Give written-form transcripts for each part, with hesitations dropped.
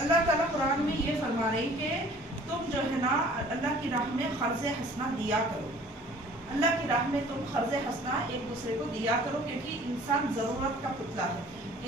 اللہ تعالیٰ قرآن میں یہ فرما رہی کہ تم جو ہے نا اللہ کی راہ میں قرض حسنہ دیا کرو. اللہ کی راہ میں تم قرض حسنہ ایک دوسرے کو دیا کرو، کیونکہ انسان ضرورت کا پتلا ہے.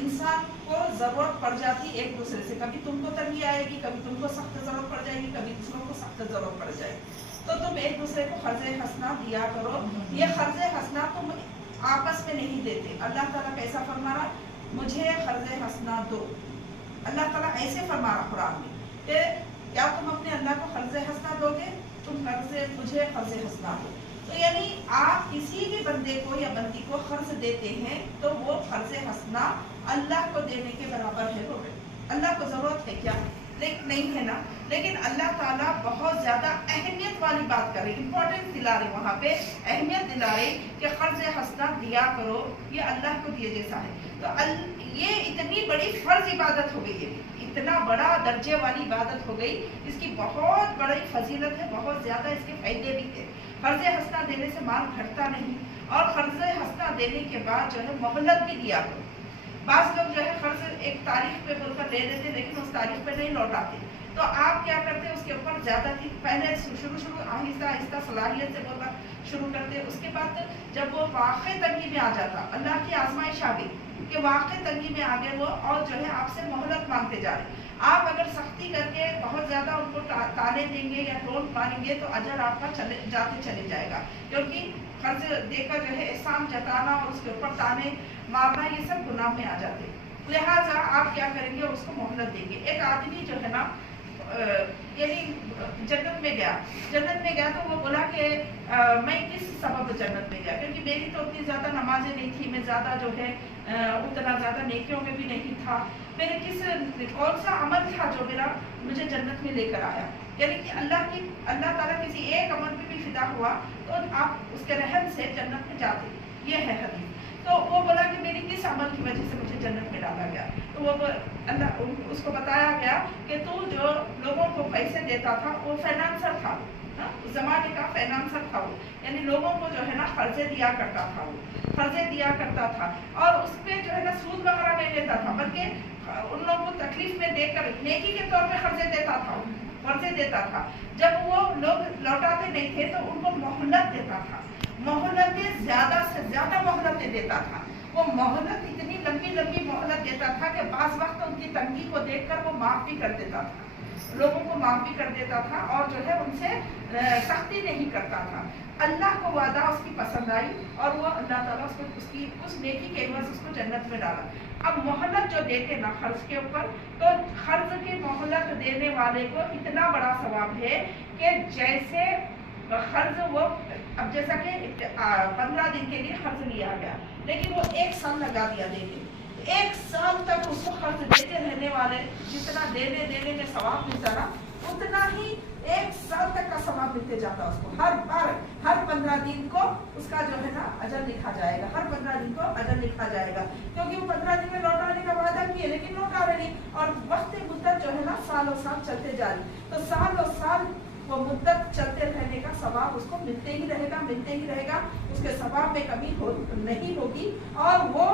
انسان کو ضرورت پڑ جاتی ایک دوسرے سے. کبھی تم کو تنگی آئے گی، کبھی تم کو سخت ضرورت پڑ جائے گی، کبھی دوسروں کو سخت ضرورت پڑ جائے گی. تو تم ایک دوسرے کو قرض حسنہ دیا کرو. یہ قرض حسنہ تم آپس میں نہیں دیتے. اللہ تعالیٰ کیسا فرما رہا؟ مجھے قرض حسنہ دو. اللہ تعالیٰ ایسے فرما رہا قرآن میں کہ کیا تم اپنے اللہ کو قرض حسنہ دو گے؟ تم مجھے قرض حسنہ دو. تو یعنی آپ کسی بھی بندے کو یا بندی کو قرض دیتے ہیں تو وہ قرض حسنہ اللہ کو دینے کے برابر ہے. وہ اللہ کو ضرورت ہے کیا؟ لیکن نہیں ہے نا. لیکن اللہ تعالیٰ بہت زیادہ اہمیت والی بات کر رہے، امپورٹنٹ دلا رہے، وہاں پہ اہمیت دلا رہے کہ قرض حسنہ دیا کرو، یہ اللہ کو دیے جیسا ہے. تو یہ اتنی بڑی فرض عبادت ہو گئی ہے، اتنا بڑا درجے والی عبادت ہو گئی. اس کی بہت بڑی فضیلت ہے، بہت زیادہ اس کے فائدے بھی ہیں. قرض حسنہ دینے سے مال گھٹتا نہیں، اور قرض حسنہ دینے کے بعد جو ہے مہلت بھی دیا کرو. بعض لوگ جو ہے قرض ایک تاریخ پہ بول کر دے دیتے لیکن اس تاریخ پہ نہیں لوٹاتے. تو آپ کیا کرتے اس کے اوپر زیادہ پہلے شروع آہستہ آہستہ صلاحیت سے بولنا شروع کرتے. اس کے بعد جب وہ واقع تنگی میں آ جاتا، اللہ کی آزمائش آ گئی کہ واقع تنگی میں آ گئے وہ، اور جو ہے آپ سے مہلت مانگتے جا رہے. آپ اگر سختی کر کے بہت زیادہ ان کو تانے دیں گے یا ٹول ماریں گے تو اجر آپ کا جاتے چلے جائے گا. کیونکہ قرض دے کر جو ہے احسان جتانا اور اس کے اوپر تانے مارنا یہ سب گناہ میں آ جاتے. لہٰذا آپ کیا کریں گے؟ اس کو مہلت دیں گے. ایک آدمی جو ہے نا یعنی جنت میں گیا تو وہ بولا کہ میں کس سبب جنت میں گیا؟ کیونکہ میری تو اتنی زیادہ نمازیں نہیں تھی، میں زیادہ جو ہے اتنا زیادہ نیکیوں میں بھی نہیں تھا. میرے کون سا عمل تھا جو مجھے جنت میں لے کر آیا؟ یعنی کہ اللہ تعالیٰ کسی ایک عمل پہ بھی فدا ہوا تو آپ اس کے رحم سے جنت میں جاتے. یہ ہے حدیث. تو وہ بولا کہ میری کس عمل کی وجہ سے مجھے جنت میں ڈالا گیا؟ تو وہ اللہ اس کو بتایا گیا کہ تو جو لوگوں کو پیسے دیتا تھا وہ فائنانسر تھا، اس زمانے کا فائنانسر تھا وہ. یعنی لوگوں کو جو ہے نا قرضے دیا کرتا تھا اور اس پہ جو ہے نا سود وغیرہ نہیں لیتا تھا، بلکہ ان لوگوں کو تکلیف میں دیکھ کر نیکی کے طور پہ قرضے دیتا تھا. جب وہ لوگ لوٹاتے نہیں تھے تو ان کو مہلت دیتا تھا. مہلتیں زیادہ سے زیادہ مہلتیں دیتا تھا. وہ مہلت اتنی لمبی مہلت دیتا تھا کہ بعض وقت ان کی تنگی کو دیکھ کر وہ معاف بھی کر دیتا تھا، لوگوں کو معاف بھی کر دیتا تھا اور جو ہے ان سے سختی نہیں کرتا تھا. اللہ کو وعدہ اس کی پسند آئی اور وہ اللہ تعالیٰ اس نیکی کے عوض اس کو جنت میں ڈالا. اب مہلت جو دیتے نا قرض کے اوپر، تو قرض کی مہلت دینے والے کو اتنا بڑا ثواب ہے کہ جیسے قرض وہ اب جیسا کہ 15 دن کے لیے قرض لیا گیا لیکن وہ 1 سال لگا دیا دینے. 1 سال تک اس کو قرض دیتے رہنے والے جتنا دینے میں ثواب ملتا نا، اتنا ہی 1 سال تک کا ثواب ملتے جاتا اس کو. ہر 15 دن کو اس کا جو ہے نا اجر لکھا جائے گا. ہر 15 دن کو اجر لکھا جائے گا، کیونکہ وہ 15 دن میں لوٹانے کا وعدہ کیے لیکن لوٹا رہے نہیں. اور وقت مدت جو ہے نا سالوں سال چلتے جا رہی. تو سالوں سال وہ مدت چلتے رہنے کا ثواب اس کو ملتے ہی رہے گا. اس کے ثواب میں کمی نہیں ہوگی اور وہ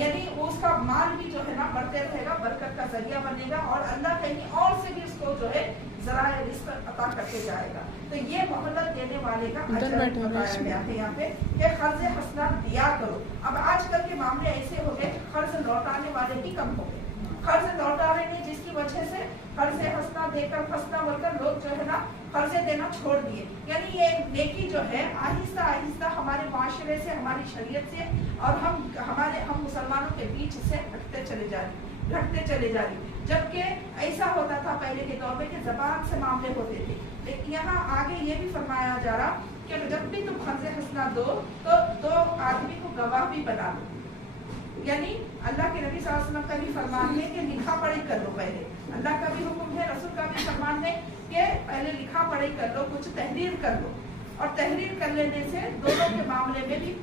یعنی اس کا مال بھی جو ہے نا بڑھتے رہے گا، برکت کا ذریعہ بنے گا اور اللہ کہیں اور سے بھی اس کو جو ہے ذرائع رزق عطا کرتے جائے گا. تو یہ مہلت دینے والے کا اجر بتایا گیا ہے یہاں پہ کہ قرض حسنہ دیا کرو. اب آج کل کے معاملے ایسے ہو گئے کہ قرض لوٹانے والے بھی کم ہو گئے. قرض لوٹا رہے نہیں، جس کی وجہ سے قرض حسنہ دے کر پھنسنا بول کر لوگ جو ہے نا قرضے دینا چھوڑ دیے. یعنی یہ نیکی جو ہے آہستہ آہستہ ہمارے معاشرے سے، ہماری شریعت سے اور ہم مسلمانوں کے بیچ سے ہٹتے چلے جا رہی. جبکہ ایسا ہوتا تھا پہلے کے دور میں کہ زبان سے معاملے ہوتے تھے، لیکن یہاں آگے یہ بھی فرمایا جا رہا کہ جب بھی تم قرض حسنہ دو تو 2 آدمی کو گواہ بھی بنا دو. یعنی اللہ کے نبی صلی اللہ علیہ وسلم کا بھی فرمان ہے کہ لکھا پڑھی کر لو. پہلے اللہ کا بھی حکم ہے، رسول کا بھی فرمان ہے کہ پہلے لکھا پڑھی کر لو، کچھ تحریر کر لو. اور تحریر کر لینے سے دونوں کے معاملے میں بھی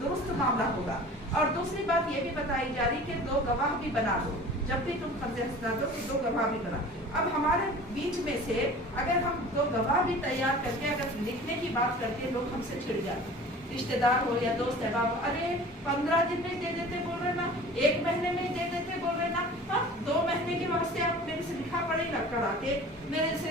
درست معاملہ ہوگا. اور دوسری بات یہ بھی بتائی جا رہی کہ 2 گواہ بھی بنا دو. جب بھی تم قرض حسنہ دو تو 2 گواہ بھی بنا. اب ہمارے بیچ میں سے اگر ہم 2 گواہ بھی تیار کر کے اگر لکھنے کی بات کرتے ہیں، لوگ ہم سے چھڑ جاتے. رشتے دار ہو یا دوست احباب، ارے 15 دن میں دے دیتے بول رہے نا، 1 مہینے میں دے دیتے بول رہے نا، 2